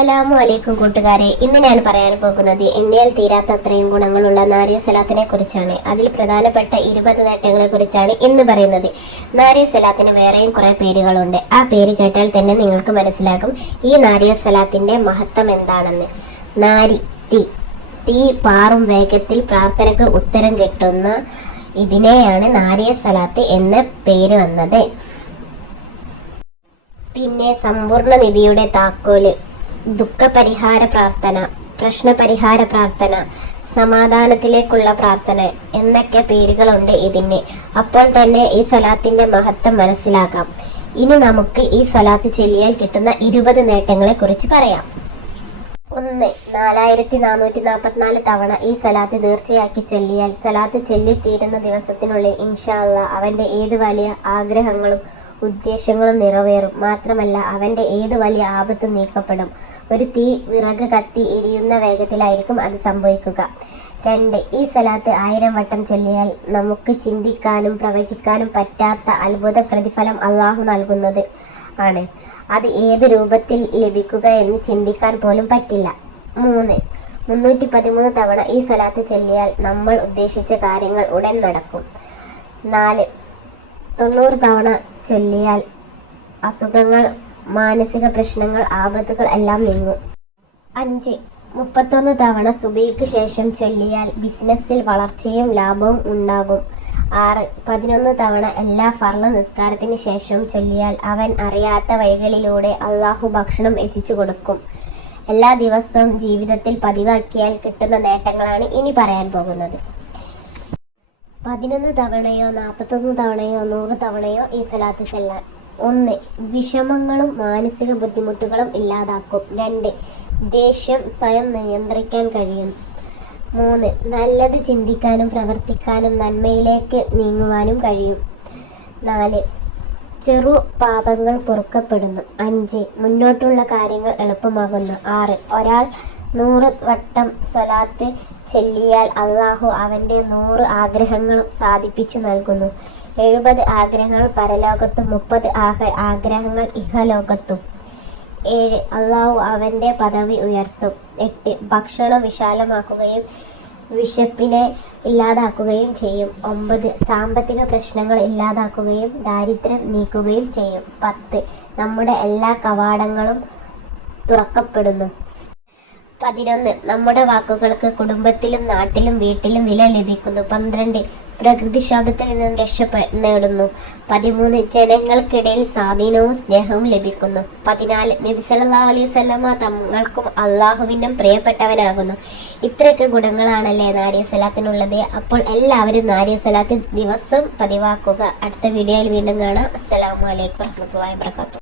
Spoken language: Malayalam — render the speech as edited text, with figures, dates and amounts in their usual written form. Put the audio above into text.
അസ്സലാമു അലൈക്കും കൂട്ടുകാരെ, ഇന്ന് ഞാൻ പറയാൻ പോകുന്നത് എണ്ണിയാൽ തീരാത്ത അത്രയും ഗുണങ്ങളുള്ള നാരിയ സലാത്തിനെ കുറിച്ചാണ്. അതിൽ പ്രധാനപ്പെട്ട 20 നേട്ടങ്ങളെ കുറിച്ചാണ് ഇന്ന് പറയുന്നത്. നാരിയ സലാത്തിന് വേറെയും കുറെ പേരുകളുണ്ട്. ആ പേര് കേട്ടാൽ തന്നെ നിങ്ങൾക്ക് മനസ്സിലാകും ഈ നാരിയ സലാത്തിന്റെ മഹത്വം എന്താണെന്ന്. നാരി, തീ പാറും വേഗത്തിൽ പ്രാർത്ഥനയ്ക്ക് ഉത്തരം കിട്ടുന്ന ഇതിനെയാണ് നാരിയ സലാത്ത് എന്ന പേര് വന്നത്. പിന്നെ സമ്പൂർണ്ണ നിധിയുടെ താക്കോല്, ദുഃഖപരിഹാര പ്രാർത്ഥന, പ്രശ്നപരിഹാര പ്രാർത്ഥന, സമാധാനത്തിലേക്കുള്ള പ്രാർത്ഥന എന്നൊക്കെ പേരുകളുണ്ട് ഇതിന്. അപ്പോൾ തന്നെ ഈ സലാത്തിന്റെ മഹത്വം മനസ്സിലാക്കാം. ഇനി നമുക്ക് ഈ സലാത്ത് ചൊല്ലിയാൽ കിട്ടുന്ന 20 നേട്ടങ്ങളെ കുറിച്ച് പറയാം. 1. 4444 തവണ ഈ സലാത്ത് തീർച്ചയാക്കി ചൊല്ലിയാൽ സലാത്ത് ചൊല്ലിത്തീരുന്ന ദിവസത്തിനുള്ളിൽ ഇൻഷാ അല്ലാഹ് അവന്റെ ഏത് വലിയ ആഗ്രഹങ്ങളും ഉദ്ദേശങ്ങളും നിറവേറും. മാത്രമല്ല അവന്റെ ഏത് വലിയ ആപത്തും നീക്കപ്പെടും. ഒരു തീ വിറക് കത്തി എരിയുന്ന വേഗത്തിലായിരിക്കും അത് സംഭവിക്കുക. 2. ഈ സലാത്ത് 1000 വട്ടം ചൊല്ലിയാൽ നമുക്ക് ചിന്തിക്കാനും പ്രവചിക്കാനും പറ്റാത്ത അത്ഭുത പ്രതിഫലം അള്ളാഹു നൽകുന്നത് ആണ്. അത് ഏത് രൂപത്തിൽ ലഭിക്കുക എന്ന് ചിന്തിക്കാൻ പോലും പറ്റില്ല. 3. 313 തവണ ഈ സലാത്ത് ചൊല്ലിയാൽ നമ്മൾ ഉദ്ദേശിച്ച കാര്യങ്ങൾ ഉടൻ നടക്കും. 4. 90 തവണ ചൊല്ലിയാൽ അസുഖങ്ങൾ, മാനസിക പ്രശ്നങ്ങൾ, ആപത്തുകൾ എല്ലാം നീങ്ങും. 5. 31 തവണ സുബഹിക്ക് ശേഷം ചൊല്ലിയാൽ ബിസിനസ്സിൽ വളർച്ചയും ലാഭവും ഉണ്ടാകും. 6. 11 തവണ എല്ലാ ഫർള് നിസ്കാരത്തിന് ശേഷം ചൊല്ലിയാൽ അവൻ അറിയാത്ത വഴികളിലൂടെ അള്ളാഹു ഭക്ഷണം എത്തിച്ചു കൊടുക്കും. എല്ലാ ദിവസവും ജീവിതത്തിൽ പതിവാക്കിയാൽ കിട്ടുന്ന നേട്ടങ്ങളാണ് ഇനി പറയാൻ പോകുന്നത്. 11 തവണയോ 41 തവണയോ 100 തവണയോ ഈ സലാത്ത് ചൊല്ലാൻ. 1. വിഷമങ്ങളും മാനസിക ബുദ്ധിമുട്ടുകളും ഇല്ലാതാക്കും. 2. ദേഷ്യം സ്വയം നിയന്ത്രിക്കാൻ കഴിയും. 3. നല്ലത് ചിന്തിക്കാനും പ്രവർത്തിക്കാനും നന്മയിലേക്ക് നീങ്ങുവാനും കഴിയും. 4. ചെറു പാപങ്ങൾ പൊറുക്കപ്പെടുന്നു. 5. മുന്നോട്ടുള്ള കാര്യങ്ങൾ എളുപ്പമാകുന്നു. 6. ഒരാൾ 100 വട്ടം സ്വലാത്ത് ചൊല്ലിയാൽ അള്ളാഹു അവന്റെ 100 ആഗ്രഹങ്ങളും സാധിപ്പിച്ചു നൽകുന്നു. 70 ആഗ്രഹങ്ങൾ പരലോകത്തും 30 ആഗ്രഹങ്ങൾ ഇഹലോകത്തും. 7. അള്ളാഹു അവന്റെ പദവി ഉയർത്തും. 8. ഭക്ഷണം വിശാലമാക്കുകയും വിശപ്പിനെ ഇല്ലാതാക്കുകയും ചെയ്യും. 9. സാമ്പത്തിക പ്രശ്നങ്ങൾ ഇല്ലാതാക്കുകയും ദാരിദ്ര്യം നീക്കുകയും ചെയ്യും. 10. നമ്മുടെ എല്ലാ കവാടങ്ങളും തുറക്കപ്പെടുന്നു. 11. നമ്മുടെ വാക്കുകൾക്ക് കുടുംബത്തിലും നാട്ടിലും വീട്ടിലും വില ലഭിക്കുന്നു. 12. പ്രകൃതിക്ഷോഭത്തിൽ നിന്നും രക്ഷ നേടുന്നു. 13. ജനങ്ങൾക്കിടയിൽ സ്വാധീനവും സ്നേഹവും ലഭിക്കുന്നു. 14. നബി സല്ലല്ലാഹു അലൈഹി വസല്ലമ തങ്ങൾക്കും അള്ളാഹുവിനും പ്രിയപ്പെട്ടവനാകുന്നു. ഇത്രയൊക്കെ ഗുണങ്ങളാണല്ലേ നാരിയ സലാത്തിനുള്ളത്. അപ്പോൾ എല്ലാവരും നാരിയ സലാത്ത് ദിവസം പതിവാക്കുക. അടുത്ത വീഡിയോയിൽ വീണ്ടും കാണാം. അസ്സലാമു അലൈക്കും വറഹ്മത്തുള്ളാഹി വബറകാതുഹു.